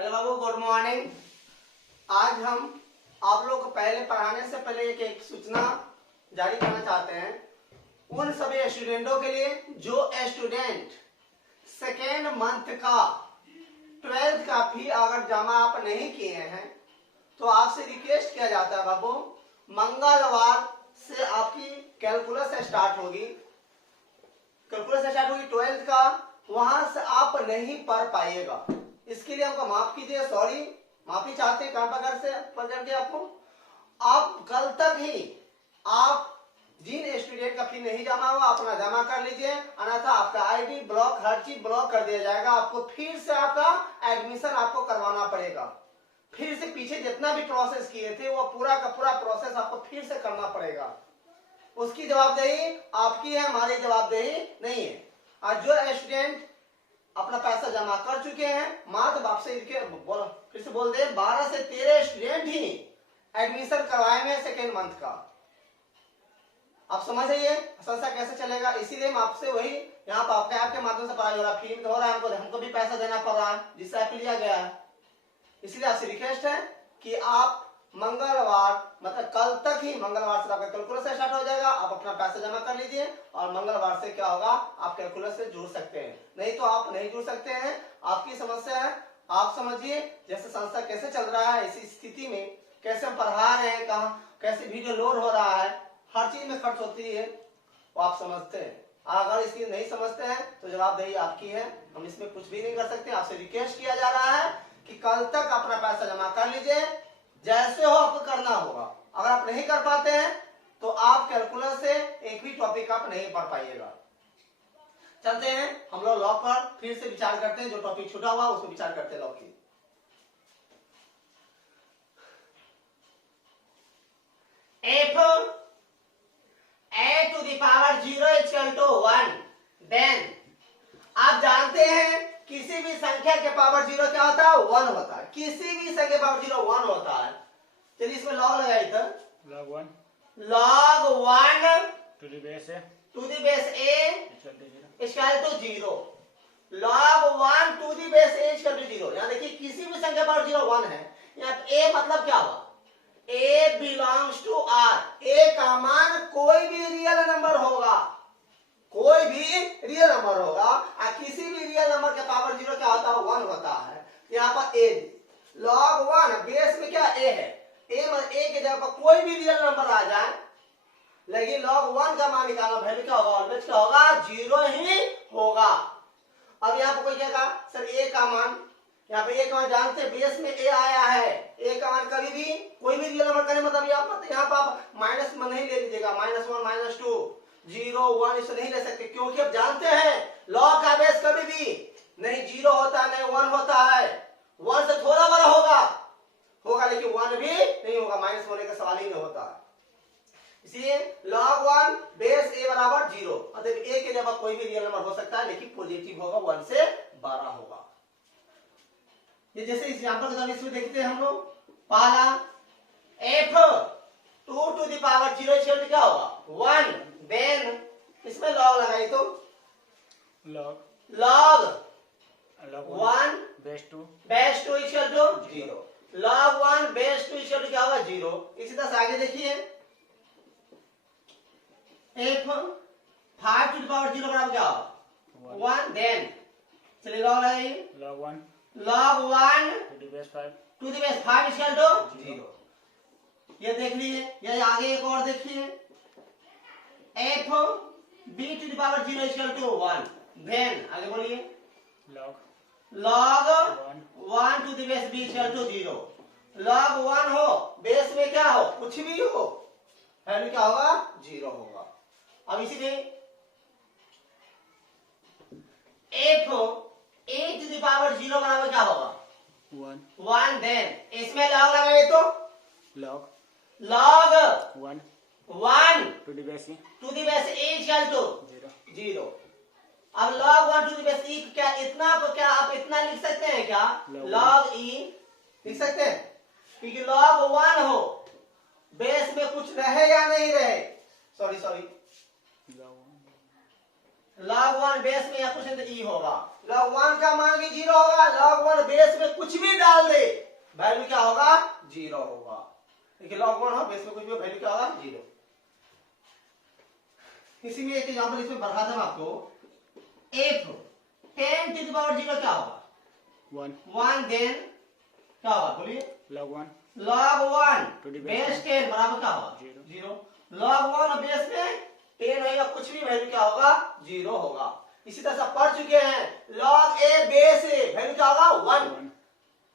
Hello बाबू, good morning. आज हम आप लोग को पहले पढ़ाने से पहले एक सूचना जारी करना चाहते हैं उन सभी स्टूडेंटों के लिए जो स्टूडेंट सेकेंड मंथ का 12th का फी अगर जमा आप नहीं किए हैं तो आपसे रिक्वेस्ट किया जाता है बाबू, मंगलवार से आपकी कैलकुलस स्टार्ट होगी 12th का। वहां से आप नहीं पढ़ पाइएगा, इसके लिए हमको माफ कीजिए, सॉरी, माफी चाहते हैं पकड़ के आपको। आप कल तक ही आप जिन स्टूडेंट का फी नहीं जमा हुआ अपना जमा कर लीजिए, अन्यथा आपका आईडी ब्लॉक, हर चीज ब्लॉक कर दिया जाएगा। आपको फिर से आपका एडमिशन आपको करवाना पड़ेगा, फिर से पीछे जितना भी प्रोसेस किए थे वो पूरा का पूरा प्रोसेस आपको फिर से करना पड़ेगा। उसकी जवाबदेही आपकी है, हमारी जवाबदेही नहीं है। और जो स्टूडेंट अपना पैसा जमा कर चुके हैं, मात्र बाप से फिर से बोल दे, 12 से 13 स्टूडेंट ही एडमिशन करवाए हैं सेकेंड मंथ का। आप समझ जाइए संस्था कैसे चलेगा। इसीलिए हम आपसे वही यहाँ पर अपने आपके माध्यम से पढ़ाई हो रहा है, फ्री में हो रहा है, हमको भी पैसा देना पड़ रहा है जिससे ऐप लिया गया है। इसलिए आपसे रिक्वेस्ट है कि आप मंगलवार मतलब कल तक ही, मंगलवार से आपका कैलकुलस स्टार्ट हो जाएगा, आप अपना पैसा जमा कर लीजिए और मंगलवार से क्या होगा, आप कैलकुलस से जुड़ सकते हैं। नहीं तो आप नहीं जुड़ सकते हैं, आपकी समस्या है। आप समझिए जैसे संस्था कैसे चल रहा है, इसी स्थिति में कैसे हम पढ़ा रहे हैं, कहाँ कैसे वीडियो लोड हो रहा है, हर चीज में खर्च होती है, वो आप समझते हैं। अगर इसकी नहीं समझते हैं तो जवाबदेही आपकी है, हम इसमें कुछ भी नहीं कर सकते। आपसे रिक्वेस्ट किया जा रहा है कि कल तक अपना पैसा जमा कर लीजिए, जैसे हो आपको करना होगा। अगर आप नहीं कर पाते हैं तो आप कैलकुलस से एक भी टॉपिक आप नहीं पढ़ पाइएगा। चलते हैं हम लोग लॉ पर फिर से विचार करते हैं, जो टॉपिक छूटा हुआ उसमें विचार करते हैं लॉ की। If a to the power 0 is equal to 1, then आप जानते हैं किसी भी संख्या के पावर 0 क्या होता है, 1 होता है। किसी भी संख्या के पावर 0 1 होता है। चलिए इसमें लॉग लगाइए तो log 1 to the base a equal to 0। log 1 to the base a equal to 0। यहाँ देखिए किसी भी संख्या पावर 0 1 है। यहाँ a मतलब क्या हुआ, a belongs to r। a का मान कोई भी रियल नंबर होगा, कोई भी रियल नंबर होगा, और किसी भी रियल नंबर के पावर 0 क्या होता है, 1 होता है। यहाँ पर a log 1 बेस में क्या a है, a के जगह पर कोई भी रियल नंबर आ जाए, लेकिन log 1 का मान निकालना वैल्यू क्या होगा, ऑलवेज क्या होगा, 0 ही होगा। अब यहाँ पर कोई कहेगा सर a का मान, यहाँ पे a का मान जानते हैं, बेस में a आया है, a का मान कभी भी कोई भी रियल नंबर करे मतलब यहाँ पर आप माइनस में नहीं ले लीजिएगा, -1 -2 0 1 इसे नहीं ले सकते, क्योंकि अब जानते हैं log का बेस कभी भी नहीं 0 होता है, नहीं 1 होता है। 1 से थोड़ा बड़ा होगा लेकिन 1 भी नहीं होगा, माइनस होने का सवाल ही नहीं होता है। इसलिए log 1 बेस a बराबर 0, मतलब a के जगह कोई भी रियल नंबर हो सकता है लेकिन पॉजिटिव होगा, 1 से बड़ा होगा। ये जैसे एग्जांपल के तौर इसमें देखते हैं हम लोग, पहला f 2 to the power 0 equal to क्या होगा, 1। देन इसमें log लगाई तो log 1 base 2 equal to 0। log 1 base 2 equal to क्या होगा, 0। इसी तरह से आगे देखिए f 5 to the power 0 बराबर क्या होगा, 1। देन चलिए log लगाइए, log 1 to the base 5 equal to 0। ये देख लीजिए, ये आगे एक और देखिए, f b to the power 0 equal to 1। Then आगे बोलिए log 1 to the base b equal to 0। log 1 हो, बेस में क्या हो, कुछ भी हो, वैल्यू क्या होगा, 0 होगा। अब इसी में f a to the power 0 बराबर क्या होगा, 1। देन इसमें log लगाइए तो log 1 to the base a equal to 0। अब log 1 to the base e क्या इतना को क्या आप इतना लिख सकते हैं क्या, log e लिख सकते हैं, क्योंकि log 1 हो, बेस में कुछ रहे या नहीं रहे, सॉरी log 1 बेस में या कुछ नहीं तो e होगा, log 1 का मान भी 0 होगा, log 1 बेस में कुछ भी डाल दे वैल्यू क्या होगा 0 होगा। देखिए log 1 हो बेस में कुछ भी वैल्यू क्या होगा 0। इसी में एक एग्जांपल इसमें बढ़ा दूं आपको, 8 हो 10 to the power 0 क्या होगा 1 देन क्या होगा बोलिए log 1 बेस 10 बराबर क्या होगा 0। log 1 बेस में 10 होगा, कुछ भी वैल्यू क्या होगा 0 होगा। इसी तरह से पढ़ चुके हैं log a base a value क्या होगा 1,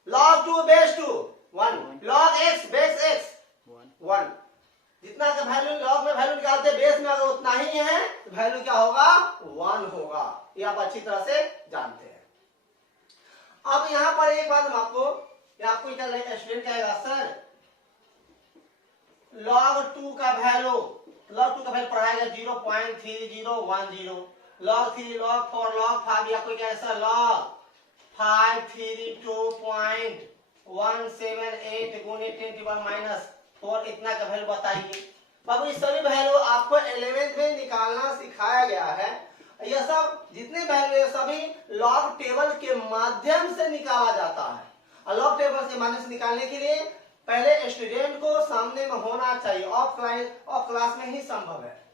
log 2 base 2 1, log x base x 1। जितना का वैल्यू log में वैल्यू निकालते हैं बेस में अगर उतना ही है तो वैल्यू क्या होगा 1 होगा। ये आप अच्छी तरह से जानते हैं। अब यहां पर एक बात हम आपको क्या स्टूडेंट कहेगा सर log 2 का वैल्यू पढ़ाएगा 0.3010, log 3 log 4 log 5 या कोई कैसा log 532.178 गुने 10⁻⁴ इतना का वैल्यू बताइए। बाबू इस सभी वैल्यू आपको 11th में निकालना सिखाया गया है। यह सब जितने वैल्यू सभी लॉग टेबल के माध्यम से निकाला जाता है। और लॉग टेबल के माध्यम से निकालने के लिए पहले स्टूडेंट को सामने में होना चाहिए, ऑफ क्लास में ही संभव है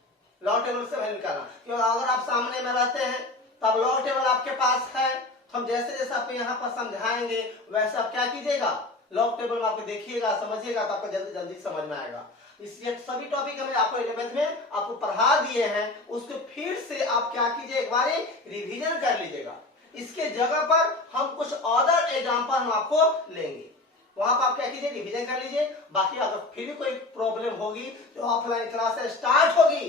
लॉग टेबल से वैल्यू निकालना। क्योंकि अगर आप सामने में रहते हैं तब लॉग टेबल आपके पास है, तो हम जैसे जैसे आपको यहाँ पर समझाएंगे वैसे आप क्या कीजिएगा लॉग टेबल में आपको देखिएगा समझिएगा तो आपको जल्दी जल्दी समझ में आएगा। इसलिए सभी टॉपिक हमें आपको 11th में आपको पढ़ा दिए हैं, उसको फिर से आप क्या कीजिए एक बार रिवीजन कर लीजिएगा। इसके जगह पर हम कुछ अदर एग्जांपल हम आपको लेंगे, वहां पर आप क्या कीजिए रिवीजन कर लीजिए। बाकी अगर फिर भी कोई प्रॉब्लम होगी तो ऑफलाइन क्लास स्टार्ट होगी,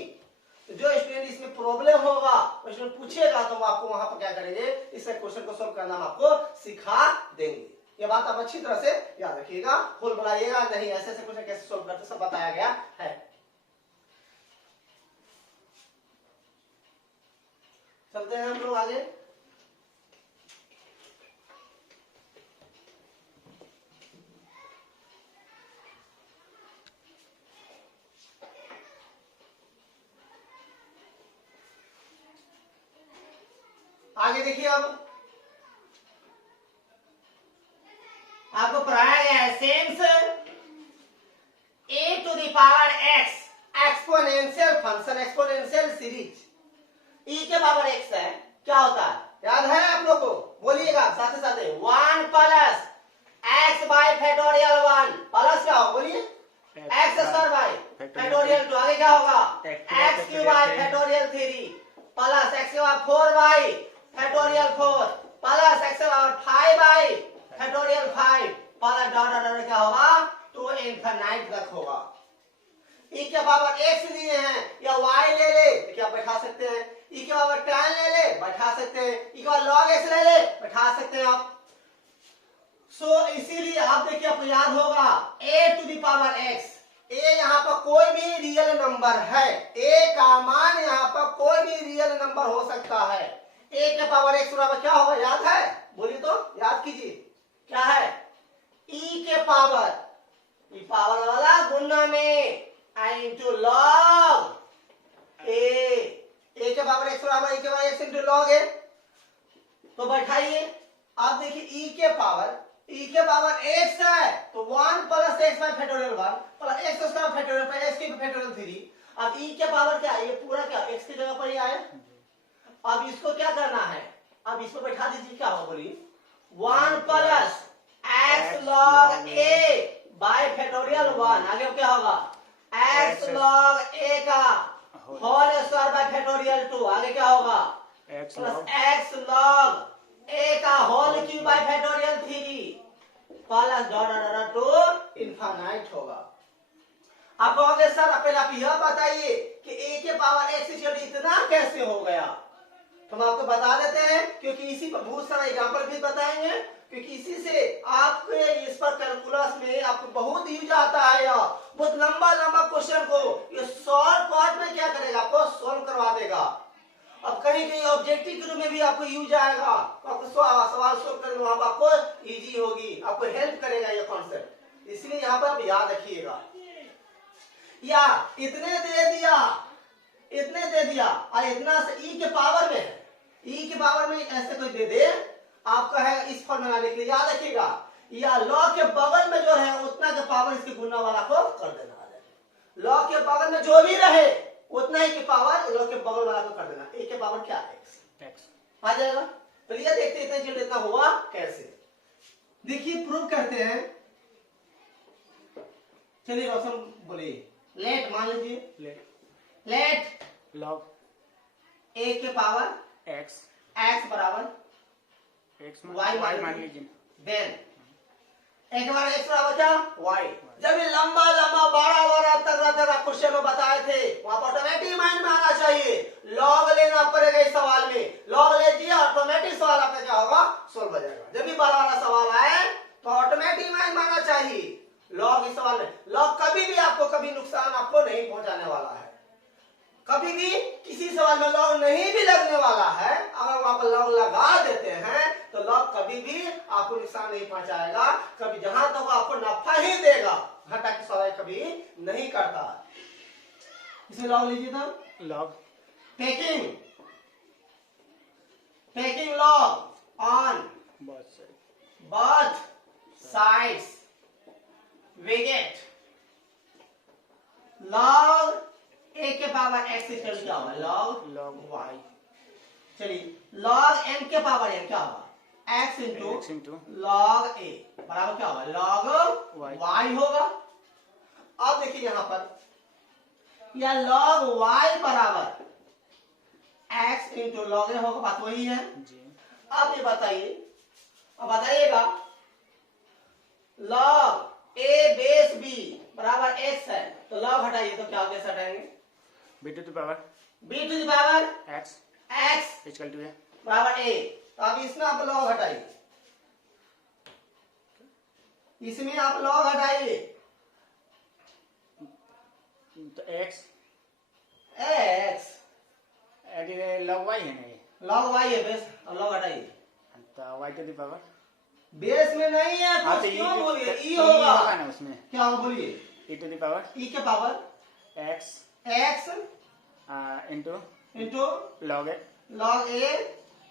तो जो स्टूडेंट इसमें प्रॉब्लम होगा उसमें पूछिएगा तो आपको वहां पर क्या करेंगे इस क्वेश्चन को सोल्व करना हम आपको सिखा देंगे। ये बात आप अच्छी तरह से याद रखिएगा, भूल बुलाइएगा नहीं। ऐसे ऐसे क्वेश्चन कैसे सोल्व करते सब बताया गया है। चलते हैं हम लोग आगे। आगे देखिए, अब आपको पढ़ाया गया है since a to the power x exponential function, exponential series e के पावर x है, क्या होता है याद है आप लोग को? बोलिएगा साथ साथ 1 plus x bye factorial 1 plus क्या होगा बोलिए x स्क्वायर बाय फैक्टोरियल 2, आगे क्या होगा x cube by factorial 3 plus x के बाद 4 बाय फैक्टोरियल 4 प्लस x के बाद 5 bye factorial 5 plus dot dot क्या होगा टू इनफिनिट तक होगा। e के पावर x लिए हैं या y ले ले तो क्या बैठा सकते हैं, e के पावर tan ले ले बैठा सकते हैं, e के पावर log x ले ले बैठा सकते हैं आप। सो इसीलिए आप देखिए आपको याद होगा a to the power x, a यहाँ पर कोई भी रियल नंबर है, a का मान यहाँ पर कोई भी रियल नंबर हो सकता है। a के पावर x बराबर क्या होगा याद है? बोलिए तो याद कीजिए क्या है e के पावर वाला गुना में इंटू लॉग a के पावर x बराबर e के power x into log a। तो बैठाइए आप देखिए e के पावर x है तो 1 plus x bye factorial 1 plus x square factorial पर x क्यूब फैक्टोरियल 3। अब e के पावर क्या है, ये पूरा क्या x की जगह पर ही आया। अब इसको क्या करना है, अब इसको बैठा दीजिए क्या होगा बोलिए 1 plus x log a by factorial 1, आगे क्या होगा x log a का होल स्क्वायर बाय फैक्टोरियल 2, आगे क्या होगा प्लस x log a का whole cube by factorial 3 plus dot dot to infinite होगा। आप कहोगे सर पहले आप यह बताइए कि a के पावर x इतना कैसे हो गया, तो हम आपको बता देते हैं क्योंकि इसी पर बहुत सारा एग्जांपल भी बताएंगे, क्योंकि इसी से आपको इस पर कैलकुलस में आपको बहुत यूज आता है। बहुत लंबा क्वेश्चन को ये शॉर्ट कट में क्या करेगा आपको सॉल्व करवा देगा। अब कहीं कहीं ऑब्जेक्टिव के रूप में भी आपको यूज आएगा, आपको सवाल सॉल्व करने में आपको इजी होगी, आपको हेल्प करेगा ये कॉन्सेप्ट, इसलिए यहाँ पर आप याद रखिएगा। या इतने दे दिया और इतना से e के पावर में है, ई के पावर में ऐसे कोई दे दे आपका है इस फॉर्म में लाने के लिए याद रखिएगा, या लॉग के बगल में जो है उतना के पावर इसके गुना वाला को कर देना। लॉग के बगल में जो भी रहे उतना ही के पावर लॉग के बगल वाला को कर देना। ए के पावर क्या है? एक्स आ जाएगा। तो ये देखते इतने जल्द इतना हुआ कैसे, देखिए प्रूव करते हैं। चलिए रोशन बोलिए। लेट मान लीजिए, लेट लॉग ए के पावर एक्स बराबर एक्स वाई मान लीजिए। देन एक बार एक्स बराबर क्या? वाई। जब ये लंबा लंबा बड़ा तगड़ा क्वेश्चन बताए थे वहां पर ऑटोमेटिक माइंड में आना चाहिए, लॉग लेना पड़ेगा इस सवाल में। लॉग ले दिया ऑटोमेटिक सवाल आपका क्या होगा? सॉल्व हो जाएगा। जब भी बड़ा वाला सवाल आए तो ऑटोमेटिक माइंड में आना चाहिए लॉग इस सवाल में। लॉग कभी भी आपको कभी नुकसान आपको नहीं पहुंचाने वाला है, कभी भी किसी सवाल में लॉग नहीं भी लगने वाला है। अगर वहां पर लॉग लगा देते हैं तो लॉग कभी भी आपको नुकसान नहीं पहुंचाएगा, कभी जहां तक आपको नफा ही देगा, घाटा की सवाल कभी नहीं करता। इसमें लॉग लीजिए तो log taking log on both sides we get log a के पावर x इक्वल क्या होगा? log y। चलिए log n के पावर n क्या होगा? x इंटू log a बराबर क्या होगा? log y होगा। अब देखिए यहां पर या log y बराबर x इंटू log a होगा, बात वही है जी। अब ये बताइए, अब बताइएगा log a बेस b बराबर x है तो log हटाइए तो क्या बेस हटाएंगे? b to the power x equal to a बराबर a। तो अब इसमें आप log हटाइए, इसमें आप log हटाइए तो x लॉग y है ना ये, log y है बेस, अब log हटाइए। तो y to the power base में नहीं है हाँ, तो तो क्यों बोलिए e e होगा ना उसमें, क्या होगा बोलिए? e to the power e के power x into log a log a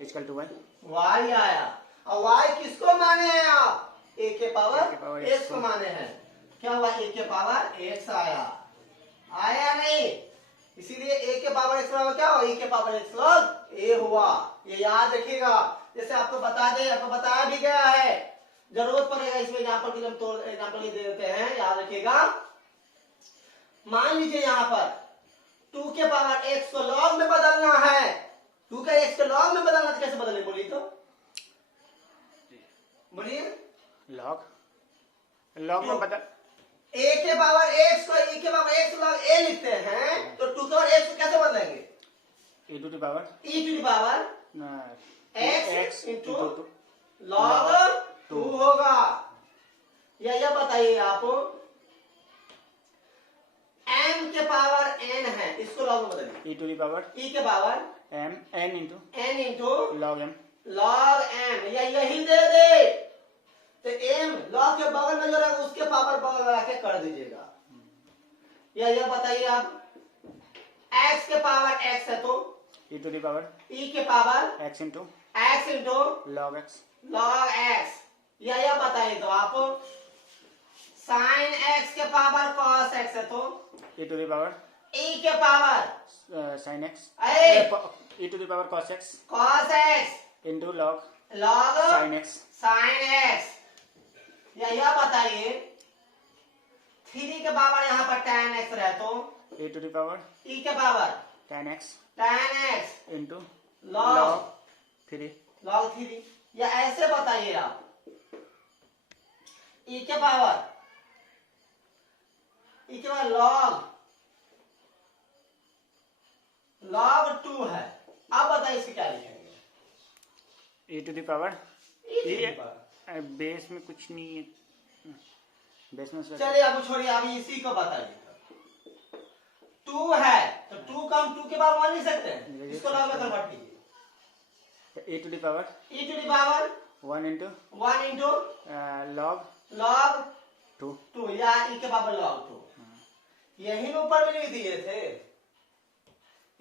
equal to y। y आया। और y किसको माने हैं आप? a के पावर x को माने हैं। क्या हुआ? a के पावर x आया नहीं, इसीलिए a के पावर x बराबर क्या हुआ? e के पावर x log a हुआ। ये याद रखिएगा, जैसे आपको बताया भी गया है, जरूरत पड़ेगा इसमें एग्जाम्पल के लिए हम तो एग्जाम्पल दे देते हैं, याद रखिएगा। मान लीजिए यहाँ पर 2 के पावर x को log में बदलना है, 2 का x को log में बदलना तो कैसे बदले बोलिए तो? बोलिए लॉग में बदल a के पावर x को e के पावर x log a लिखते हैं तो 2 के पावर x को कैसे बदलेंगे? e to the power x into log 2 होगा। या यह बताइए आप m के पावर n है, इसको log में बदलिए, e to the power e के power n into log m या यही दे दे तो m log के बगल में जो रहेगा उसके पावर बगल लगा के कर दीजिएगा। या यह बताइए आप x के पावर x है तो e to the power e के power x into log x x। या यह बताइए तो आप sin x के पावर cos x है तो e to the power e के power sin x e to the power cos x into log sin x। या यह बताइए 3 के पावर यहाँ पर tan x रहे तो e to the power e के power tan x into log 3 या ऐसे बताइए आप e के पावर log 2 है। अब बताइए इसके क्या लिखेंगे? e to the power e to the power। Base में कुछ नहीं है, बेस में चलिए अब छोड़िए, अभी इसी को बताइए। 2 है तो 2 का हम 2 के बाद 1 लिख सकते हैं, इसको log में कन्वर्ट कीजिए। e to the power 1 into log 2 या e के पावर log 2, यही ऊपर में लिख दिए थे।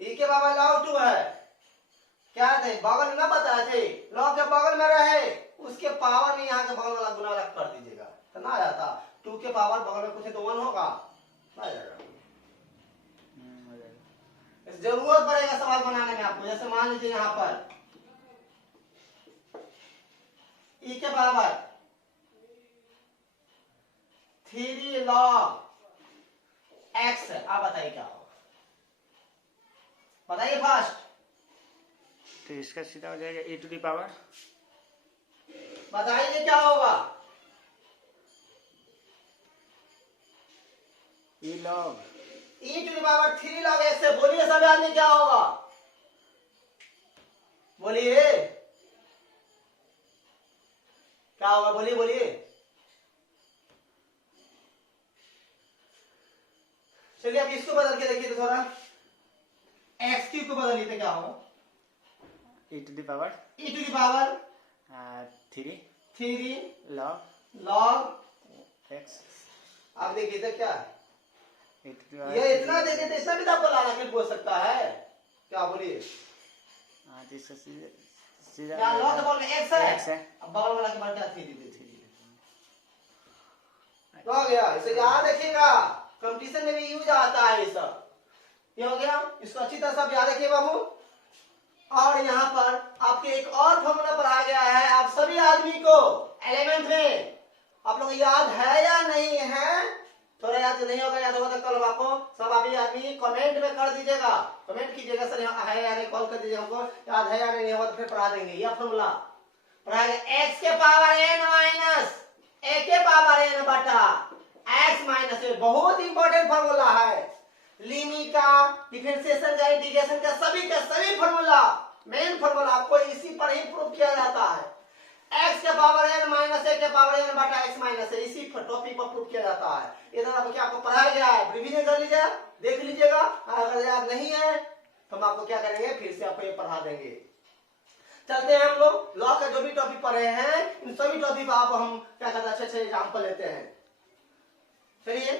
e के पावर log 2 है, क्या थे, बगल में ना बताए थे, लॉग के बगल में रहे उसके पावर में यहाँ के बगल वाला गुना कर दीजिएगा तो ना आ जाता। 2 के पावर बगल में कुछ तो 1 होगा, आ जाएगा। जरूरत पड़ेगा सवाल बनाने में आपको। जैसे मान लीजिए यहाँ पर ई के बराबर 3 log x है। आप बताइए क्या होगा, बताइए फास्ट। तो इसका सीधा हो जाएगा e टू द पावर, बताइए क्या होगा। e log e to the power 3 log x है। बोलिए सभी आदमी क्या होगा, बोलिए क्या होगा, बोलिए बोलिए। चलिए अब इसको बदल के देखिए तो थोड़ा, एक्स क्यूब को बदलिए तो क्या होगा, e to the power 3 log x। आप देखिए तो क्या है, e टू द पावर ये इतना देंगे तो इसमें भी तो आपको लाना के बोल सकता है, क्या बोलिए। तो इसका सीधा क्या लॉग के बगल में एक्स है, x है। अब बगल वाला के बाद क्या 3 तो हो गया। इसे याद रखिएगा, कंपटीशन में भी यूज आता है ये सब। ये हो गया, इसको अच्छी तरह सब याद रखिए बाबू। और यहाँ पर आपके एक और फॉर्मूला पढ़ाया गया है आप सभी आदमी को 11th में। आप लोग याद है या नहीं है, थोड़ा याद नहीं होगा, याद होगा तो कल आपको सब अभी आदमी कमेंट में कर दीजिएगा, कमेंट कीजिएगा सर है या नहीं, कॉल कर दीजिएगा हमको, याद है या नहीं होगा तो फिर पढ़ा देंगे। यह फॉर्मूला पढ़ाएंगे, x के पावर n माइनस a के पावर n बटा x माइनस a। बहुत इंपॉर्टेंट फॉर्मूला है, लिमिट का, डिफरेंशिएशन का, इंटीग्रेशन का, सभी फॉर्मूला, मेन फॉर्मूला आपको इसी पर ही प्रूव किया जाता है। x के पावर n माइनस a के पावर n बटा x माइनस a, इसी टॉपिक पर प्रूव किया जाता है। इधर आपको क्या आपको पढ़ाया गया है, रिवीजन कर लीजिए, देख लीजिएगा। अगर याद नहीं है तो हम आपको क्या करेंगे, फिर से आपको ये पढ़ा देंगे। चलते हैं हम लोग लॉ का जो भी टॉपिक पढ़े हैं, इन सभी टॉपिक पर आप हम क्या करते हैं, अच्छे एग्जाम्पल लेते हैं। चलिए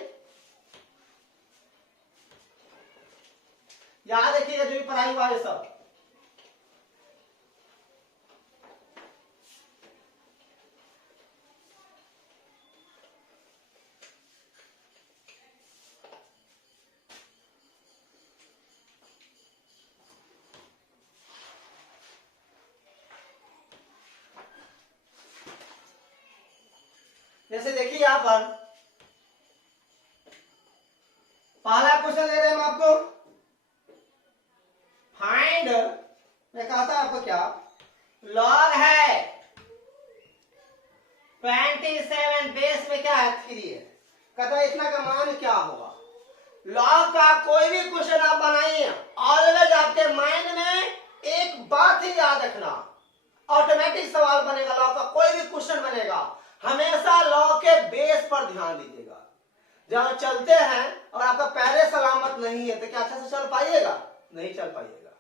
याद रखिएगा जो भी पढ़ाई हुआ है सब। जैसे देखिए यहां पर पहला क्वेश्चन ले रहे हैं हम आपको, फाइंड, मैं कहा था आपको क्या, लॉग है 27, बेस में क्या है 3 है, कहता है इतना का मान क्या होगा। लॉग का कोई भी क्वेश्चन आप बनाइए, ऑलवेज आपके माइंड में एक बात ही याद रखना, ऑटोमेटिक सवाल बनेगा, लॉग का कोई भी क्वेश्चन बनेगा, हमेशा लॉ के बेस पर ध्यान दीजिएगा। जब चलते हैं और आपका पैर सलामत नहीं है तो क्या अच्छा से चल पाइएगा, नहीं चल पाइएगा।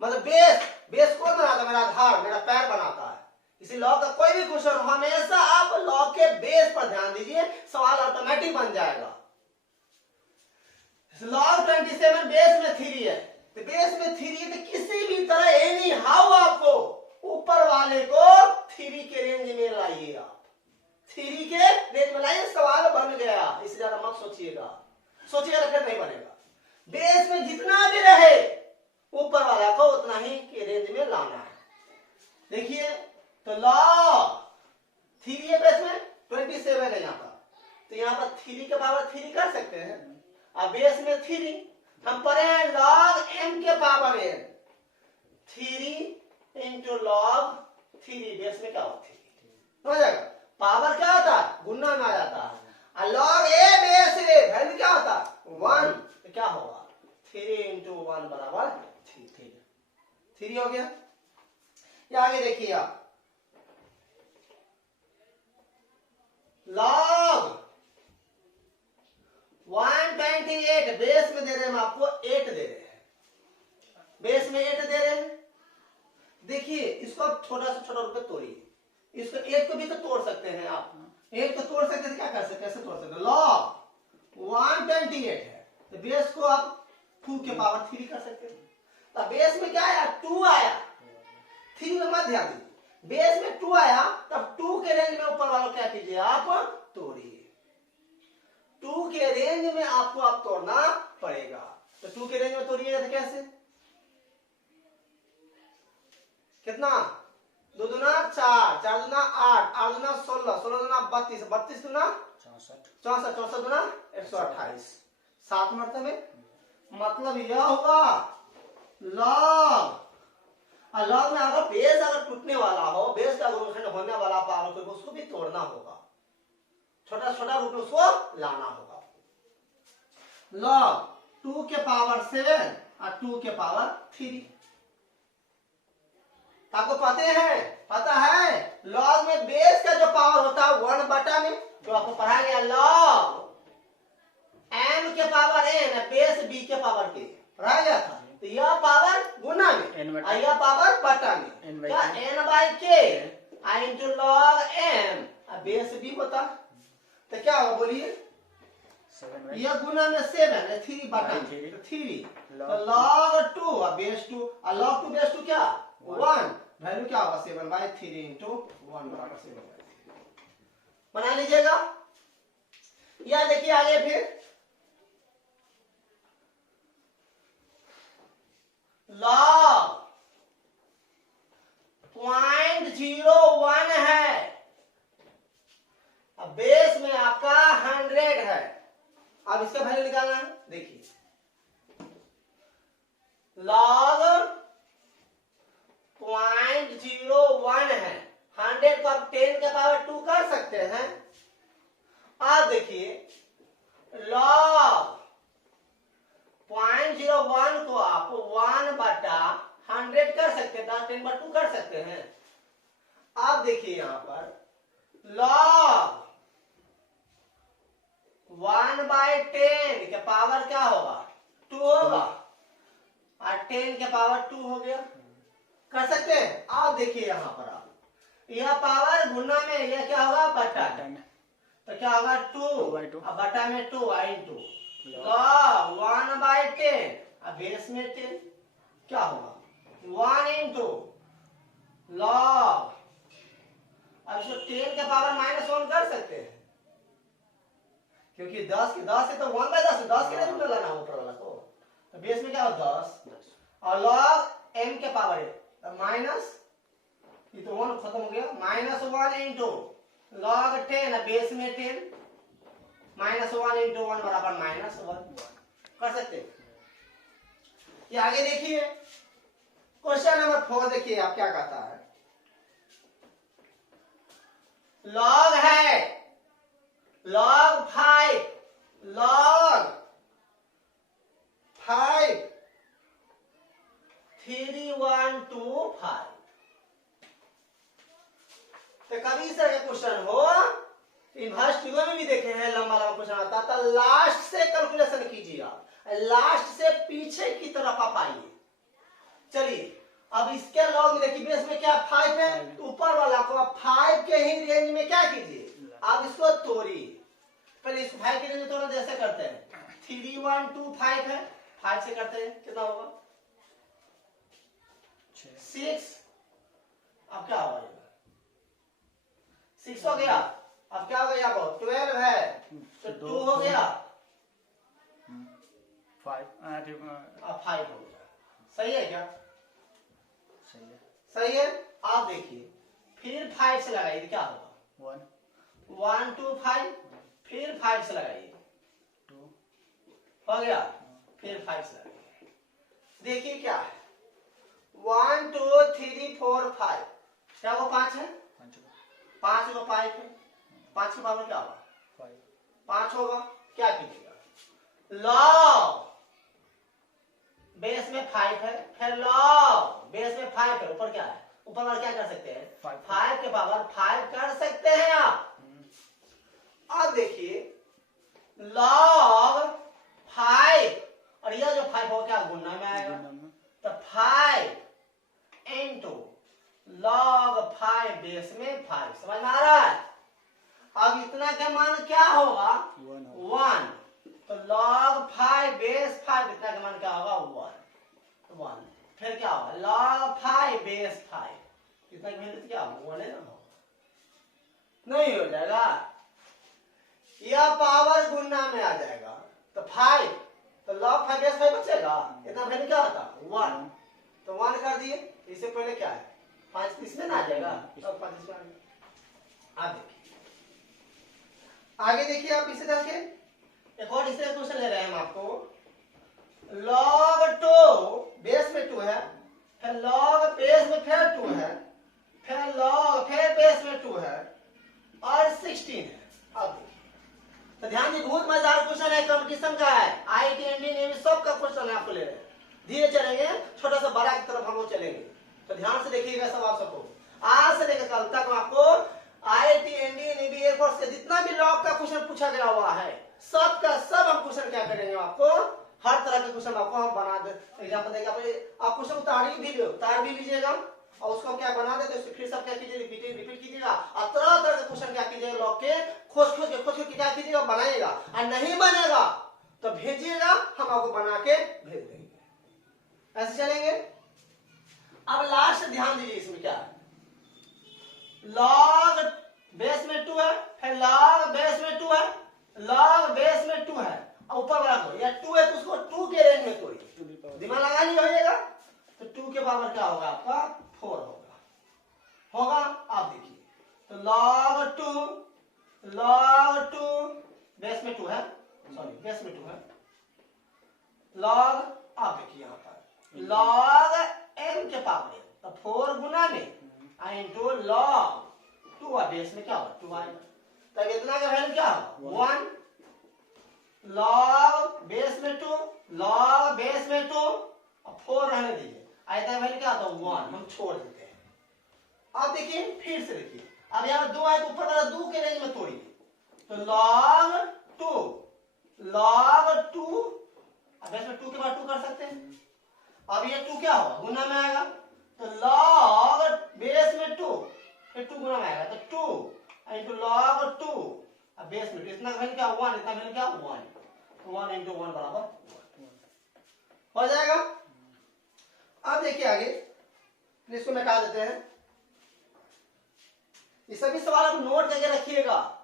मतलब बेस कौन बनाता है, मेरा आधार, मेरा पैर बनाता है। इसी लॉ का कोई भी क्वेश्चन हमेशा आप लॉ के बेस पर ध्यान दीजिए, सवाल ऑटोमेटिक बन जाएगा। लॉग 27 बेस में 3 है, तो बेस में 3 है तो किसी भी तरह एनी हाउ आपको ऊपर वाले को 3 के रेंज में लाइए, आप 3 के रेंज में लाइए, सवाल बन गया। इससे ज्यादा मत सोचिएगा, सोचिएगा फिर नहीं बनेगा। बेस में जितना भी रहे ऊपर वाला को उतना ही के रेंज में लाना है। देखिए तो लॉग 3 है, बेस में 27 है यहाँ पर, तो यहाँ पर 3 के पावर 3 कर सकते हैं। अब बेस में 3 हम पढ़े हैं लॉग m के power n, 3 into log 3, base में क्या होता है 3 हो जाएगा। पावर क्या होता है, गुना में आ जाता है। और log a base a value क्या होता है 1, तो क्या होगा 3 इंटू 1 बराबर 3 हो गया। ये आगे देखिए आप, लॉग 128 बेस में दे रहे हैं, हम आपको 8 दे रहे हैं, बेस में 8 दे रहे हैं। देखिए इसको आप छोटा से छोटा रूप में तोड़िए, इसको 8 को भी तो तोड़ सकते हैं आप, 8 को तोड़ सकते हैं, क्या कर सकते हैं, कैसे तोड़ सकते हैं। लॉग 128 है तो बेस को आप 2 के पावर 3 कर सकते हैं, तो बेस में क्या आया 2 आया, बात ध्यान दीजिए, बेस में 2 आया तब 2 के रेंज में ऊपर वालों क्या कीजिए आप तोड़िए। 2 के रेंज में आपको आप तोड़ना पड़ेगा। तो 2 के रेंज में तोड़िएगा तो कैसे, कितना 2 दूना 4, 4 दूना 8, 8 दूना 16, 16 दूना 32, 32 दूना 64, 64 दूना 128, 7 मरतबे। मतलब यह होगा लॉग, और लॉग में अगर बेस अगर टूटने वाला हो, बेस का गुणनखंड होने वाला पावर को उसको भी तोड़ना होगा, छोटा छोटा रूप में उसको लाना होगा। लॉग 2 के पावर 7 और 2 के पावर 3, आपको पता है लॉग में बेस का जो पावर होता है 1 बटा में, तो आपको पढ़ाया गया लॉग m के पावर n बेस b के पावर k पढ़ाया गया था। तो यह पावर गुना में और यह पावर बटा में, क्या n by k into log m base b होता। तो क्या होगा बोलिए, यह गुना में 7 3 बटा में 3, तो लॉग 2 और बेस 2 और लॉग 2 बेस 2 क्या 1, वैल्यू क्या होगा 7/3 इंटू 1 बराबर 7/3। बना लीजिएगा। या देखिए आगे फिर लॉग 0.01 है, अब बेस में आपका 100 है। अब इसका वैल्यू निकालना है, देखिए लॉग 0.01 है, 100 को आप 10 के पावर 2 कर सकते हैं। आप देखिए लॉग 0.01 को आप 1 बटा 100 कर सकते हैं, 10^2 कर सकते हैं। आप देखिए यहां पर लॉग 1/10 के पावर क्या होगा 2 होगा, और 10 के पावर 2 हो गया, कर सकते हैं। आप देखिए यहां पर आप यह पावर गुना में यह क्या होगा बटा, तो क्या होगा 2 और बटा में 2 इंटू लॉग 1/10 और बेस में 10 क्या होगा 1 इंटू लॉग, अब इसको 10 के पावर -1 कर सकते हैं, क्योंकि 10 से तो 1/10 10 के रेंज में लाना ऊपर वाला को, तो बेस में क्या होगा 10 और लॉग m के पावर माइनस, ये तो 1 खत्म हो गया, -1 इंटू लॉग 10 बेस में 10, -1 इंटू 1 बराबर -1 कर सकते हैं। ये आगे देखिए क्वेश्चन नंबर 4 देखिए आप क्या कहता है। लॉग है लॉग 5 3,1,2,5। तो कभी इस तरह का क्वेश्चन हो, यूनिवर्सिटी में भी देखे हैं, लंबा क्वेश्चन आता था, लास्ट से कैलकुलेशन कीजिए आप, लास्ट से पीछे की तरफ आप आइए। चलिए अब इसके लॉग में देखिए बेस में क्या 5 है, तो ऊपर वाला को आप 5 के ही रेंज में क्या कीजिए आप इसको तोड़िए। पहले इसको 5 के रेंज में तोड़ना जैसे करते हैं 3,1,2,5 है, 5 से करते हैं कितना होगा 6, अब क्या होगा 6 हो गया, अब क्या हो गया यहाँ पर 12 है, तो 2 हो गया 5, अब 5 हो गया। सही है क्या, सही है, सही है। आप देखिए फिर 5 से लगाइए क्या होगा 1 2 5, फिर 5 से लगाइए 2 हो गया, फिर 5 से लगाइए, देखिए क्या है 1 2 3 4 5, क्या वो 5 है, 5 को 5 है, 5 के पावर क्या होगा 5 होगा, क्या कीजिएगा लॉग बेस में 5 है, फिर लॉग बेस में 5 है, ऊपर क्या है, ऊपर वाला क्या कर सकते हैं 5 के पावर 5 कर सकते हैं आप। अब देखिए लॉग 5 और यह जो 5 हो क्या गुणा में आएगा, तो 5 इंटू लॉग 5 बेस में 5, समझ में आ रहा है। अब इतना का मान क्या होगा 1, तो log 5 बेस 5 इतना का मान क्या होगा 1, फिर क्या होगा log 5 बेस 5, कितना की वैल्यू क्या वन है ना, नहीं हो जाएगा, यह पावर गुना में आ जाएगा। तो 5 तो log 5 बेस 5 बचेगा, इतना वैल्यू क्या होता 1, तो 1 कर दिए। इससे पहले क्या है 5 इसमें ना आ जाएगा, अब 5 इसमें आ गया। आप देखिए आगे देखिए, आप इसी तरह के एक और इससे क्वेश्चन ले रहे हैं हम आपको। log 2 बेस में 2 है, फिर log बेस में फिर 2 है, फिर log फिर बेस में 2 है और 16 है। अब देखिए तो ध्यान दीजिए, बहुत मजेदार क्वेश्चन है, कंपटीशन का है, आईआईटी एनडी नेवी सब का क्वेश्चन है, आपको ले रहे हैं। धीरे चलेंगे, छोटा सा बड़ा की तरफ हम लोग चलेंगे, तो ध्यान से देखिएगा सब आप सबको। आज से लेकर कल तक आपको आईआईटी एनडी नेवी एयरफोर्स से जितना भी लॉग का क्वेश्चन पूछा गया हुआ है, सब का सब हम क्वेश्चन क्या करेंगे, आपको हर तरह के क्वेश्चन आपको हम बना दे। एग्जाम्पल देंगे, आप क्वेश्चन उतार भी लीजिएगा और उसको क्या बना देते, उसको फिर सब क्या कीजिए रिपीट कीजिएगा, और तरह तरह के क्वेश्चन क्या कीजिएगा लॉग के खोज के क्या कीजिएगा बनाइएगा, और नहीं बनेगा तो भेजिएगा, हम आपको बना के भेज देंगे। ऐसे चलेंगे। अब लास्ट ध्यान दीजिए, इसमें क्या है, log बेस में 2 है, फिर log बेस में 2 है, log बेस में 2 है, और ऊपर वाला को या 2 है तो उसको 2 के रेंज में तोड़िए, दिमाग लगा लिया होइएगा, तो 2 के पावर क्या होगा आपका 4 होगा। आप देखिए तो log 2 बेस में 2 है, सॉरी बेस में 2 है, log आप देखिए यहाँ पर log n के पावर है, तो 4 गुना में इंटू log 2 बेस में क्या होगा 2 आएगा, तब इतना का वैल्यू क्या होगा 1, log बेस में 2, log बेस में 2 और 4 रहने दीजिए, आयता का वैल्यू क्या होता है 1, हम छोड़ देते हैं। अब देखिए फिर से देखिए, अब यहाँ 2 आए तो ऊपर वाला 2 के रेंज में तोड़िए, तो log 2 अब बेस में 2 के बाद 2 कर सकते हैं। अब ये 2 क्या होगा गुना में आएगा, तो log बेस में 2 फिर 2 गुना में आएगा, तो 2 इंटू log 2 अब बेस में 2, इतना वैल्यू क्या 1, इतना वैल्यू क्या 1, तो 1 इंटू 1 बराबर हो जाएगा। अब देखिए आगे, इसको मिटा देते हैं। ये सभी सवाल आप नोट करके रखिएगा।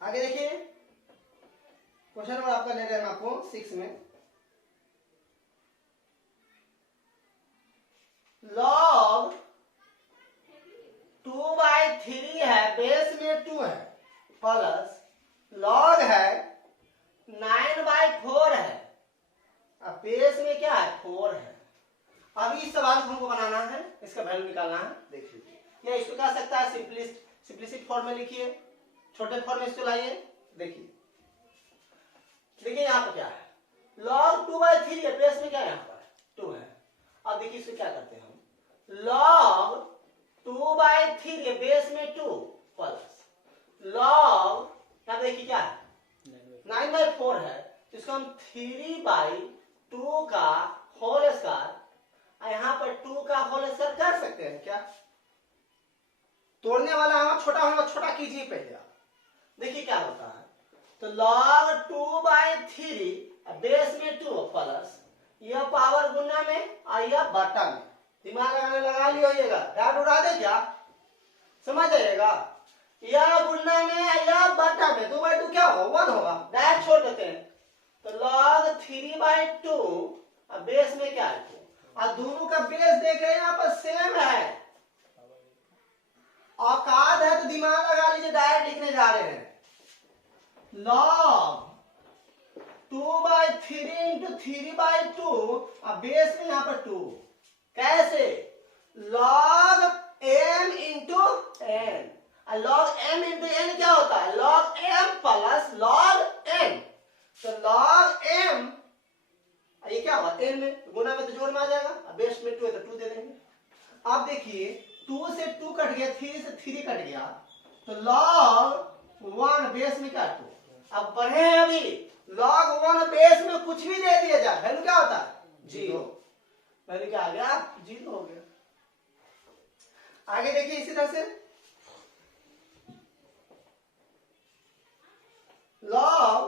आगे देखिए, क्वेश्चन नंबर आपका ले रहे हैं आपको 6 में, log 2/3 है, बेस में 2 है, प्लस log है 9/4 है, अब बेस में क्या है 4 है। अब इस सवाल को हमको बनाना है, इसका वैल्यू निकालना है। देख लीजिए, या इसको कह सकता है सिंपलिसिटी फॉर्म में लिखिए, छोटे फॉर्म में इसको लाइए। देखिए यहाँ पर क्या है, log 2/3 है, बेस में क्या है यहाँ पर 2 है। अब देखिए इसको क्या करते हैं हम, log 2/3 है, बेस में 2 प्लस log यहाँ देखिए क्या है 9/4 है, तो इसको हम 3/2 का होल स्क्वायर, यहाँ पर 2 का होल स्क्वायर कर सकते हैं क्या, तोड़ने वाला हमारा छोटा होगा, छोटा कीजिए पहले आप। देखिए क्या होता है, तो log 2/3 बेस में 2 प्लस यह पावर गुना में और यह बटा में, दिमाग लगाने लगा लिएगा, डाट उड़ा दे क्या समझ जाइएगा, यह गुना में यह बटा में, 2/2 क्या होगा 1 होगा, डायरेक्ट छोड़ देते हैं। तो log 3/2 बेस में क्या है 2, और दोनों का बेस देख रहे हैं यहाँ पर सेम है, औकात है तो दिमाग लगा लीजिए, डायरेक्ट लिखने जा रहे हैं। log 2/3 इंटू 3/2 अब बेस में यहाँ पर 2, कैसे log m into n, log m into n क्या होता है log m plus log n, तो log m ये क्या होगा n में गुना में तो जोड़ में आ जाएगा, अब बेस में 2 है तो 2 दे देंगे। अब देखिए 2 से 2 कट गया, 3 से 3 कट गया, तो log 1 बेस में क्या 2, अब बढ़े हैं अभी log 1 बेस में कुछ भी दे दिया जाए वैल्यू क्या होता है 0, वैल्यू क्या आ गया 0 हो गया। आगे देखिए इसी तरह से log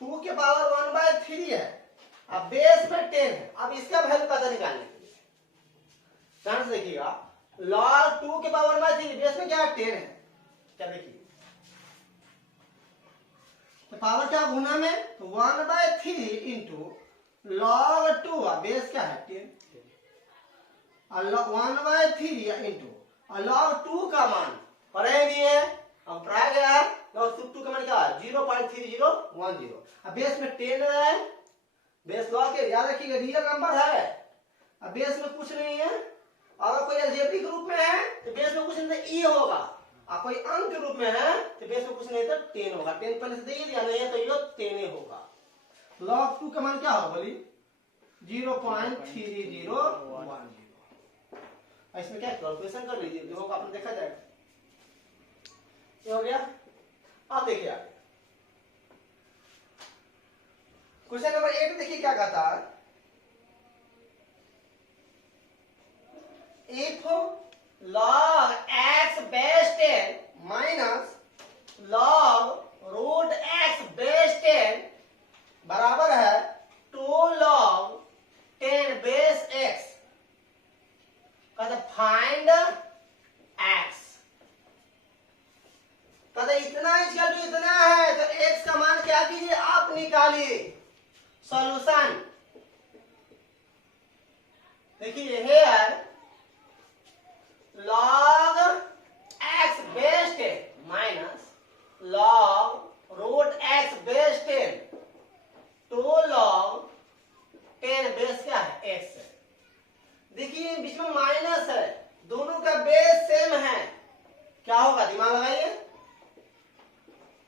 2 के पावर 1/3 है, अब बेस में 10 है। अब इसका वैल्यू पता निकालने के लिए ध्यान से देखिएगा, log 2 के पावर 1/3 बेस में क्या है 10 है। क्या देखिए तो पावर क्या गुना में, तो 1/3 इंटू log 2 बेस क्या है 10 और 1/3 इंटू log 2 का मान पढ़े दिए हम पढ़ाया गया है। log 2 का मान क्या है 0.3010। अब बेस में 10 है, बेस लॉग के याद रखिएगा रियल नंबर है, अब बेस में कुछ नहीं है। अगर कोई अलजेब्रिक रूप में है तो बेस में कुछ नहीं e होगा, और कोई अंक के रूप में है तो बेस में कुछ नहीं तो 10 होगा। 10 पहले से दे दिया नहीं है तो ये 10 होगा। log 2 का मान क्या होगा बोली 0.3010। इसमें क्या कैलकुलेशन कर लीजिए, जो होगा आपने देखा जाएगा। ये हो गया। अब देखिए आगे क्वेश्चन नंबर 8 देखिए क्या कहता है, if log x base 10 minus log root x base 10 बराबर है 2 log 10 base x, कहते फाइंड x, कहते इतना इक्वल टू इतना है तो x का मान क्या कीजिए आप निकालिए। सॉल्यूशन देखिए here log x base 10 minus log root x base 10 2 log 10 base क्या है x है। देखिए बीच में माइनस है, दोनों का बेस सेम है, क्या होगा दिमाग लगाइए।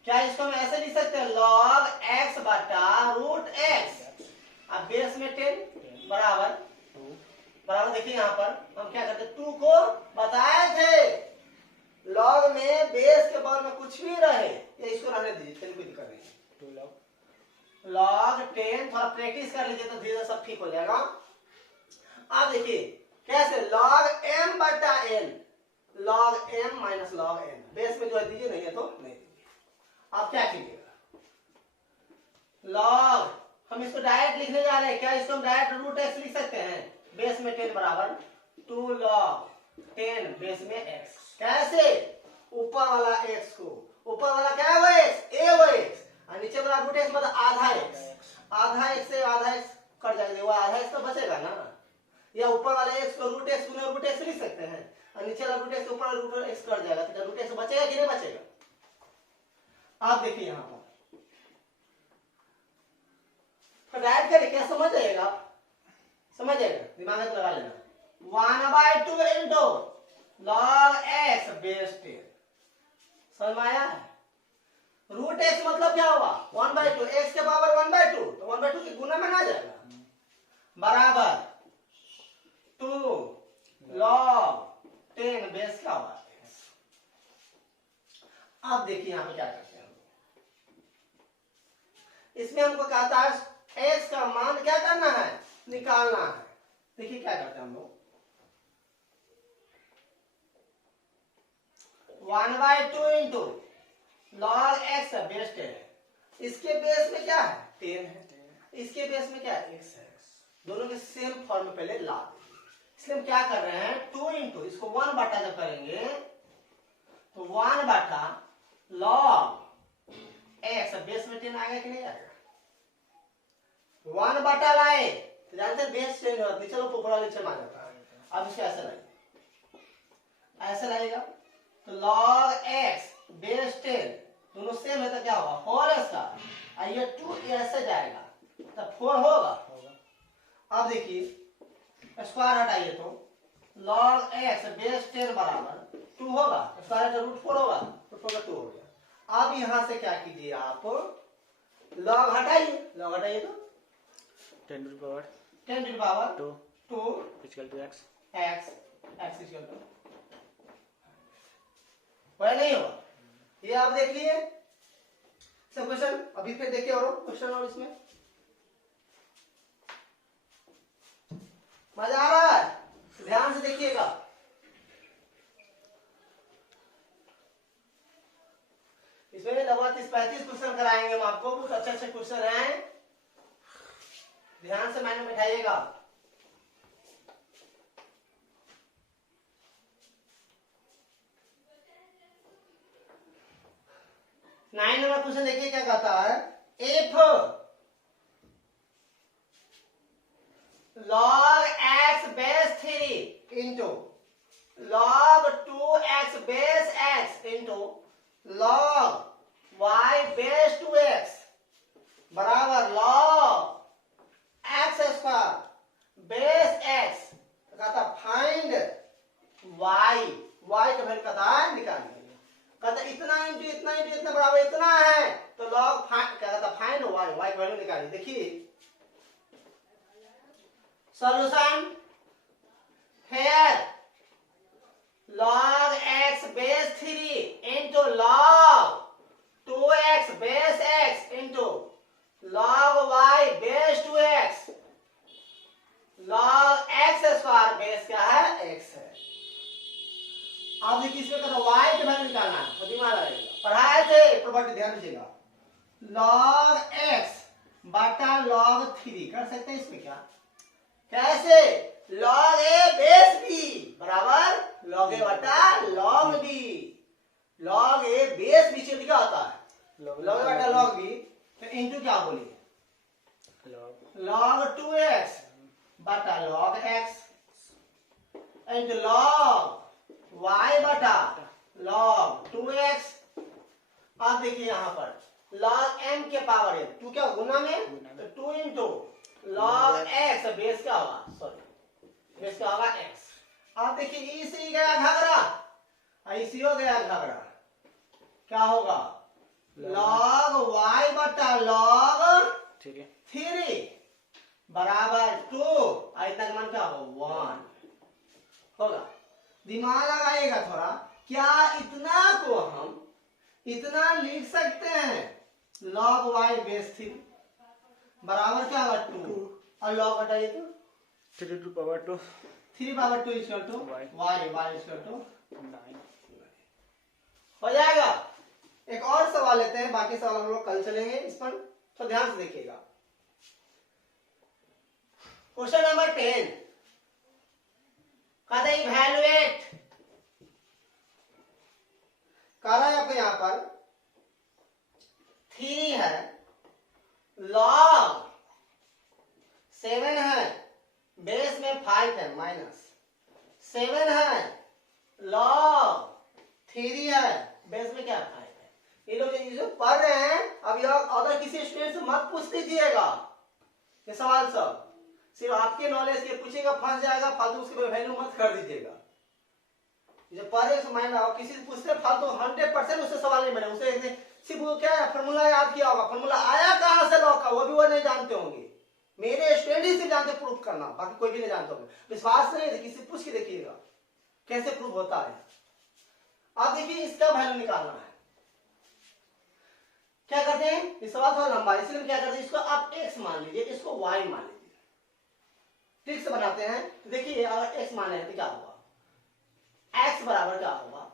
क्या इसको हम ऐसे लिख सकते हैं log x बटा रूट x, अब बेस में 10 बराबर देखिए यहाँ पर हम क्या करते 2 को बताए थे log में बेस के बाद में कुछ भी रहे, ये इसको रहने दीजिए, चलिए कोई दिक्कत नहीं। 2 log 10 थोड़ा प्रैक्टिस कर लीजिए तो धीरे सब ठीक हो जाएगा। अब देखिए कैसे log m बटा n, log m minus log n, base में जो है दीजिए, नहीं है तो नहीं दीजिए। आप क्या कीजिएगा log, हम इसको डायरेक्ट लिखने जा रहे हैं, क्या इसको हम डायरेक्ट रूट x लिख सकते हैं, बेस में 10 बराबर 2 log 10 बेस में x। कैसे, ऊपर वाला x को, ऊपर वाला क्या है वो x, a वो x, और नीचे वाला रूट x मतलब आधा x, आधा x से आधा x कट जाएगा, वो आधा x तो बचेगा ना, या ऊपर वाले x को रूट x गुना रूट x लिख सकते हैं, और नीचे वाला रूट x ऊपर रूट x कट जाएगा, तो रूट x बचेगा कि नहीं बचेगा। आप देखिए यहां पर ऐड करें, क्या समझ जाएगा, समझ जाएगा, दिमाग में लगा लेना। 1/2 इंटू log x बेस 10, समझ में आया है। रूट x मतलब क्या होगा 1/2, x के पावर 1/2, तो 1/2 के गुना में ना जाएगा, बराबर 2 log 10 बेस क्या होगा। अब देखिए यहां पे क्या करते हैं, इसमें हमको कहता है x का मान क्या करना है, निकालना है। देखिए क्या करते हैं हम लोग 1/2 इंटू log x बेस 10 है, इसके बेस में क्या है 10 है, इसके बेस में क्या है x है, दोनों के सेम फॉर्म में पहले ला, इसलिए हम क्या कर रहे हैं 2 इंटू, इसको 1 बटा जब करेंगे तो 1 बटा log x बेस में 10 आएगा कि नहीं आएगा, 1 बटा लाए तो जानते हैं बेस 10 होती, चलो ऊपर वाले नीचे मान जाता है। अब इसको ऐसे लाइए, ऐसे लाइएगा तो log x बेस 10 दोनों सेम है तो क्या होगा 4 स्क्वायर, और ये 2 ऐसे जाएगा तो 4 होगा। अब देखिए स्क्वायर हटाइए तो log x बेस 10 बराबर 2 होगा, स्क्वायर का रूट 4 होगा, रूट 4 का 2 हो गया। अब यहां से क्या कीजिए आप log हटाइए, log हटाइए तो 10 to the power 10 to the power 2 is equal to x x is equal to वह नहीं होगा। ये आप देख लिए सब क्वेश्चन, अभी फिर देखिए और क्वेश्चन और इसमें मजा आ रहा है? ध्यान से देखिएगा। इसमें लगभग 30-35 क्वेश्चन कराएंगे हम आपको, कुछ अच्छे अच्छे क्वेश्चन हैं, ध्यान से माइंड में बैठाइएगा। नाइन नंबर क्वेश्चन देखिए क्या कहता है। If log x base 3 into log 2x base x into log y base 2x बराबर log x square base x, कहता फाइंड y, y का वैल्यू कहता है निकालिए। कहता इतना इंटू इतना इंटू इतना बराबर इतना है, तो log कहता फाइंड y, y का वैल्यू निकालिए। देखिए solution, here log x base 3 into log 2x base x into log y base 2x log x square base क्या है? x है। अब देखिए इसमें कहता y के वैल्यू निकालना है, तो दिमाग लगाइएगा, पढ़ाए थे प्रॉपर्टी, ध्यान दीजिएगा। log x बटा log 3 कर सकते हैं इसमें क्या? कैसे? log a बेस b बराबर log a बटा log b, log a base b से क्या होता है? log a बटा log b, तो इंटू क्या बोलिए? log 2x बटा log x into log y बटा log 2x। अब देखिए यहाँ पर log m के पावर m, 2 क्या गुना में, तो 2 इंटू log x बेस क्या होगा, सॉरी बेस क्या होगा x। अब देखिए ई से गया घाघरा, ऐसी हो गया घाघरा, क्या होगा? log y बटा log 3 बराबर 2, इतना का मान क्या होगा? 1 होगा। दिमाग लगाइएगा थोड़ा, क्या इतना को हम इतना लिख सकते हैं? log y बेस 3 बराबर क्या होगा? 2, और log हटाइए तो 3 to power 2, 3 power 2 equal to y, y equal to 9 हो जाएगा। एक और सवाल लेते हैं, बाकी सवाल हम लोग कल चलेंगे इस पर, तो ध्यान से देखिएगा। क्वेश्चन नंबर 10 कहता है इवैल्यूएट, कह रहा है आपको यहां पर 3 है, log 7 है, बेस में 5 है, माइनस 7 है, log 3 है, बेस में क्या 5 है। ये लोग जो पढ़ रहे हैं, अब यह अगर किसी स्टूडेंट से मत पूछ लीजिएगा ये सवाल सब, सिर्फ आपके नॉलेज के पूछेगा, फंस जाएगा, फालतू उसके वैल्यू मत कर दीजिएगा। जो पढ़ रहे माइंड आओ, किसी से पूछते फालतू 100% उससे सवाल नहीं बने, उसे सिर्फ वो क्या है फॉर्मूला याद किया होगा, फॉर्मूला आया कहां से लॉक का वो भी वो नहीं जानते होंगे। मेरे स्टूडेंट ही से जानते प्रूफ करना, बाकी कोई भी नहीं जानते होंगे। विश्वास नहीं है किसी पूछ के देखिएगा कैसे प्रूफ होता है। अब देखिए इसका वैल्यू निकालना है, क्या करते हैं, इस सवाल थोड़ा लंबा है इसलिए क्या करते हैं, इसको आप x मान लीजिए, इसको y मान लीजिए, ठीक से बनाते हैं। तो देखिए अगर x माने तो क्या होगा, x बराबर क्या होगा,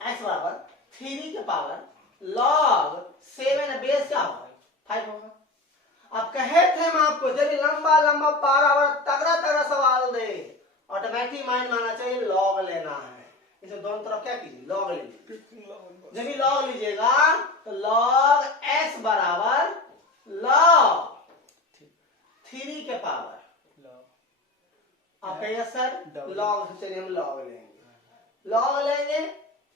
x बराबर 3 के पावर log 7 बेस क्या होगा 5 होगा। अब कहे थे हम आपको जब लंबा लंबा पारा तगड़ा तगड़ा सवाल दे, ऑटोमेटिक माइंड माना चाहिए लॉग लेना है, इसे दोनों तरफ क्या कीजिए लॉग लीजिए। जब भी लॉग लीजिएगा तो log x बराबर log 3 के पावर, आप कहिए सर लॉग, चलिए हम लॉग लेंगे, लॉग लेंगे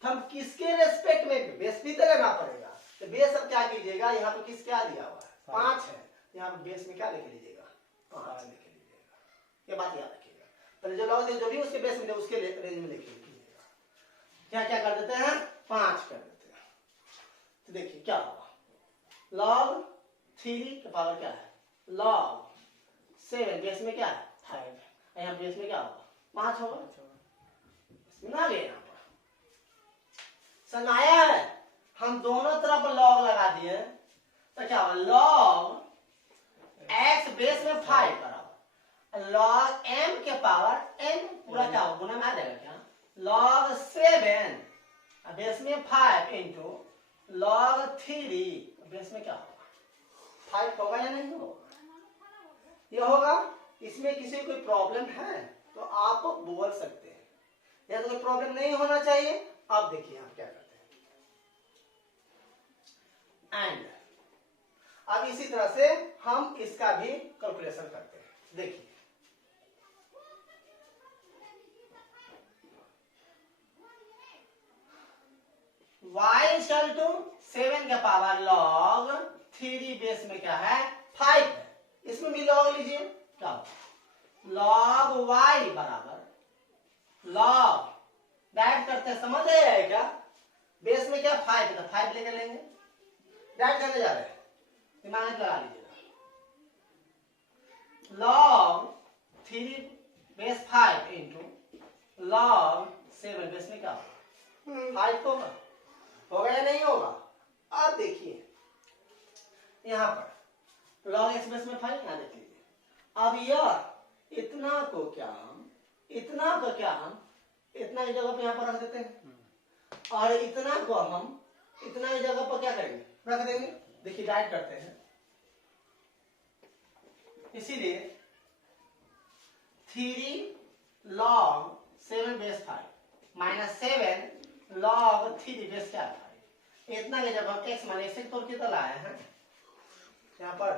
तो हम किसके रेस्पेक्ट में, बेस भी तो लेना पड़ेगा। तो बेस अब क्या कीजिएगा, यहाँ पे किस क्या दिया हुआ है 5 है, यहाँ पे बेस में क्या लिख लीजिएगा 5 लिख लीजिएगा, ये बात याद रखिएगा। पहले जो लॉग जो भी उसके बेस में उसके रेंज में लिख लीजिएगा, क्या क्या कर देते हैं 5 कर देते हैं। तो देखिए क्या होगा, log 3 के पावर क्या है log 7 बेस में क्या है 5, यहाँ बेस में क्या होगा 5 होगा, इसमें ना लेना समझाया है। हम दोनों तरफ लॉग लगा दिए तो क्या होगा log x बेस में 5 बराबर log m के पावर n पूरा क्या होगा, गुना में आ जाएगा क्या, log 7 बेस में 5 इंटू log 3 बेस में क्या होगा 5 होगा या नहीं होगा, ये होगा। इसमें किसी कोई प्रॉब्लम है तो आप बोल सकते हैं, या तो कोई प्रॉब्लम नहीं होना चाहिए। अब देखिए आप क्या करते हैं, एंड अब इसी तरह से हम इसका भी कैलकुलेशन करते हैं। देखिए y इक्वल टू 7 के पावर log 3 बेस में क्या है 5 है, इसमें भी log लीजिए, क्या log y बराबर log डाइट करते हैं, समझ रहे हैं क्या, बेस में क्या 5 है तो 5 लेकर लेंगे, डाइट करने जा रहे हैं, दिमाग में लगा लीजिएगा। log 3 base 5 into log 7 base में क्या होगा 5 होगा या नहीं होगा। अब देखिए यहां पर log x बेस में 5 यहां देख लीजिए। अब यार इतना को क्या हम इतना की जगह पे यहां पर रख देते हैं, और इतना को हम इतना की जगह पर क्या करेंगे रख देंगे। देखिए डाइट करते हैं, इसीलिए 3 log 7 base 5 minus 7 log 3 base क्या 5, इतना के जब हम x माइनस x तोड़ के लाए हैं यहाँ पर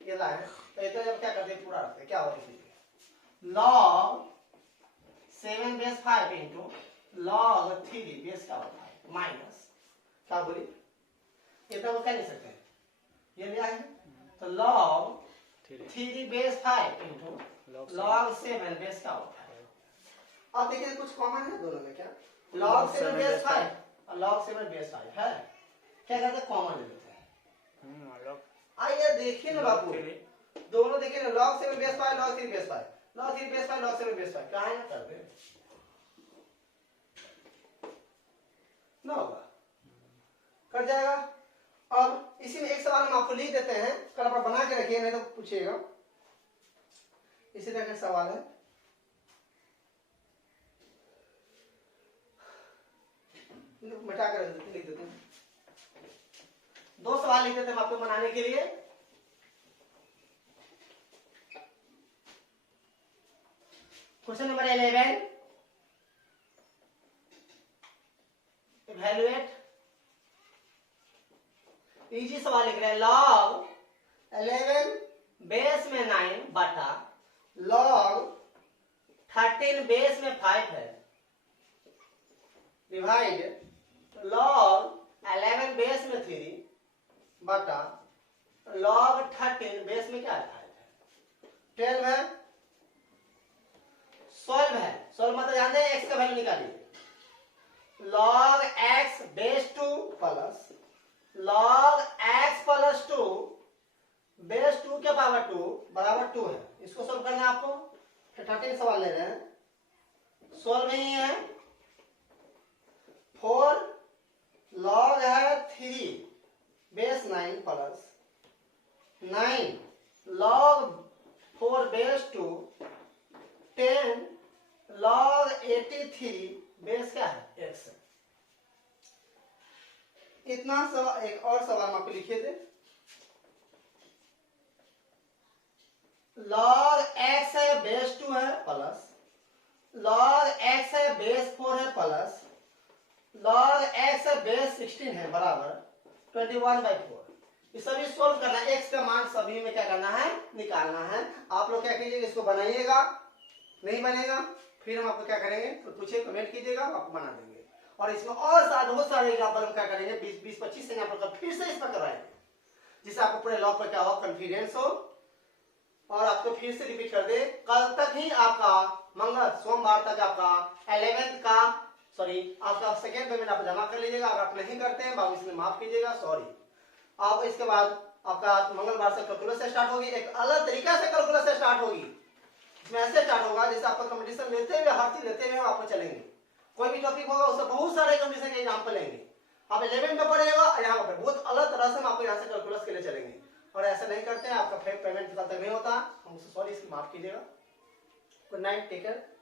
ये लाए हैं, तो इतना जब क्या करते हैं पूरा रखते हैं, क्या होता है log 7 base 5 into log 3 base क्या होता है माइनस क्या बोली, इतना को क्या ले सकते हैं ये लिया है, तो log 3 base 5 into log 7 base क्या होता है। अब देखिए कुछ कॉमन है दोनों में, क्या log 7 बेस 5 और log 7 बेस 5 है, क्या कहते हैं कॉमन ले लेते हैं। आइए देखिए ना बापू, दोनों देखिए ना log 7 base 5 log 3 base 5 log 3 base 5 log 7 base 5 कहाँ है ना कर दे ना होगा, कर जाएगा। अब इसी में एक सवाल हम आपको लिख देते हैं, कल आप बना के रखिए नहीं तो पूछिएगा। इसी तरह का सवाल है, मिटा कर लिख देते हैं, 2 सवाल लिख देते हैं आपको बनाने के लिए। क्वेश्चन नंबर 11, इवैल्यूएट, इजी सवाल लिख रहे हैं, log 11 बेस में 9 बटा log 13 बेस में 5 है, डिवाइड log 11 बेस में 3 बटा log 13 बेस में क्या है 12 है, सॉल्व है, सॉल्व मतलब जानते हैं x का वैल्यू निकालिए, log x base 2 plus log x plus 2 base 2 के पावर 2 बराबर 2 है, इसको सॉल्व करना है आपको। फिर 13 सवाल ले रहे हैं, सॉल्व नहीं है, 4 log है 3 base 9 plus 9 log 4 base 2 10 log 83 base क्या है x। इतना सवाल, एक और सवाल आपको लिखिए थे, log x है बेस 2 है प्लस log x है बेस 4 है प्लस log x है बेस 16 है बराबर 21/4। ये सभी सोल्व करना है, x का मान सभी में क्या करना है निकालना है। आप लोग क्या कीजिएगा, इसको बनाइएगा, नहीं बनेगा फिर हम आपको क्या करेंगे तो पूछिए, कमेंट कीजिएगा, आपको बना देंगे। और इसमें और बहुत सारे एग्जाम्पल हम क्या करेंगे 20-25 एग्जाम्पल फिर से इस पर करवाएंगे, जिससे आपको पूरे लॉ पर क्या हो कॉन्फिडेंस हो, और आपको फिर से रिपीट कर दे। कल तक ही आपका मंगल सोमवार तक आपका 11th का आपका सेकेंड पेमेंट आप जमा कर लीजिएगा। अगर आप नहीं करते हैं बाबू इसमें माफ कीजिएगा, सॉरी। आप इसके बाद आपका मंगलवार से कैलकुलस से स्टार्ट होगी, एक अलग तरीका से कैलकुलस से स्टार्ट होगी। इसमें ऐसे स्टार्ट होगा जैसे आपका कंपटीशन लेते हुए हर चीज लेते हुए आपको चलेंगे, कोई भी टॉपिक होगा उससे बहुत सारे कंपटीशन के एग्जाम्पल लेंगे। आप 11 में पढ़ेगा, यहाँ पर बहुत अलग तरह से हम आपको यहाँ से कैलकुलस के लिए चलेंगे। और ऐसा नहीं करते हैं, आपका पेमेंट कल तक नहीं होता, हम उससे सॉरी, इसकी माफ कीजिएगा। Good night, take care.